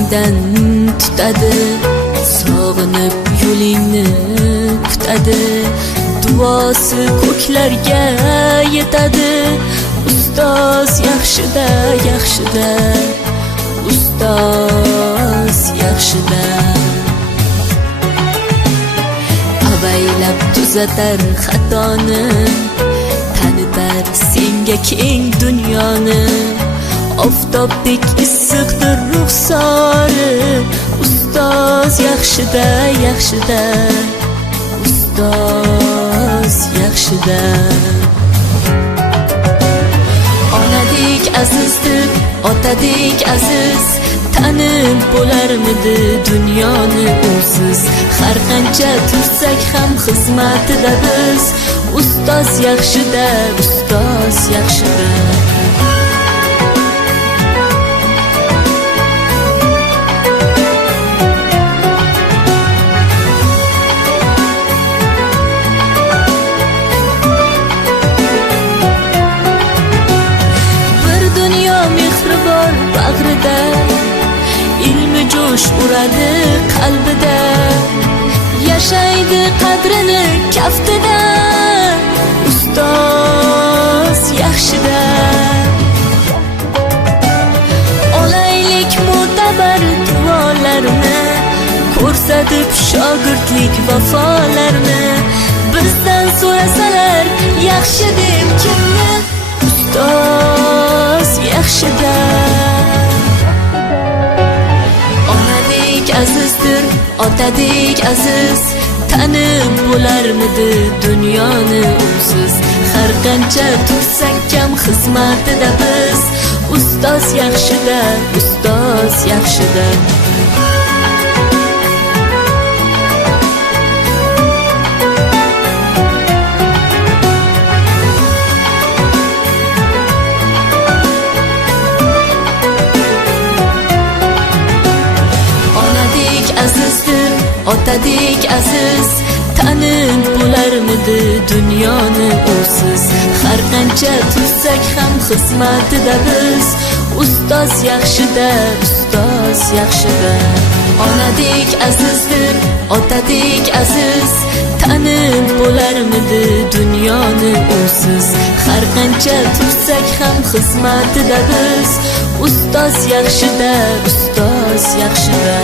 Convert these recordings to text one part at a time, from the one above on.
qo'lingdan tutadi, sog'inib yo'lingni kutadi, duosi ko'klarga yetadi. Ustoz yaxshida, yaxshida, ustoz yaxshida. Avaylab tuzatar xatoni, tanitar senga keng dunyoni. Oftobdek issiqdir ruxsori, ustoz yaxshida, yaxshida, ustoz yaxshida. Onadek azizdir, otadek aziz, tanib bo'larmidi dunyoni usiz. Har qancha tursak ham xizmatida biz, ustoz yaxshida, ustoz yaxshida. Bag'rida ilmi jo'sh uradi qalbida, yashaydi qadrini kaftida, ustoz yaxshida. Olaylik mo'tabar duolarni, ko'rsatib shogirdlik vafolarni. Bizdan so'rasalar yaxshi deb kimni, ustoz yaxshida. Onadek azizdir, otadek aziz, tanib bo'larmidi dunyoni usiz. Har qancha tursak kam xizmatida biz, ustoz yaxshida, ustoz yaxshida. Azizdir, otadek aziz, tanib bo'larmidi dunyoni usiz. Har qancha tursak ham xizmatida biz, ustoz yaxshida, ustoz yaxshida. Onadek azizdir, otadek aziz, tanib bo'larmidi dunyoni usiz. Har qancha tursak ham xizmatida biz, ustoz yaxshida, ustoz yaxshida.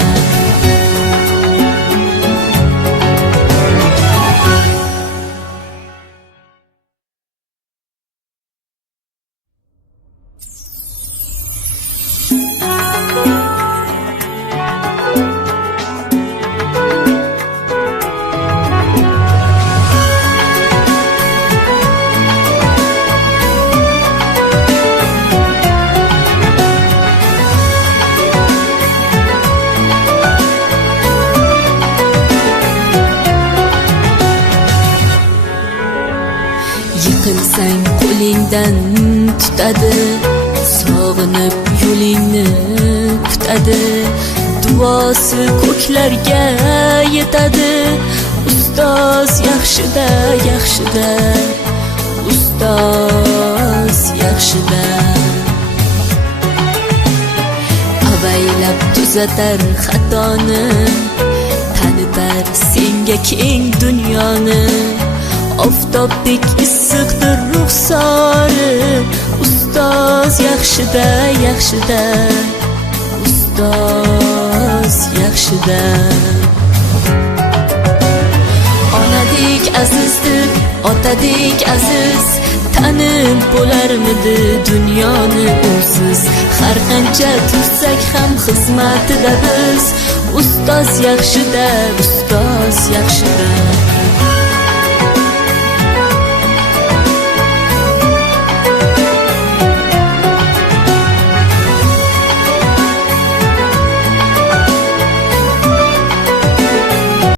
Yiqilsang qo'lingdan tutadi, sog'inib yo'lingni kutadi, duosi ko'klarga yetadi. Ustoz yaxshida, yaxshida, ustoz yaxshida. Avaylab tuzatar xatoni, tanitar senga keng dunyoni. Oftobdek issiqdir ruxsori, ustoz yaxshida, yaxshida, ustoz yaxshida. Onadek azizdir, otadek aziz, tanib bo'larmidi dunyoni usiz. Har qancha tursak ham xizmatida biz, ustoz yaxshida, ustoz yaxshida.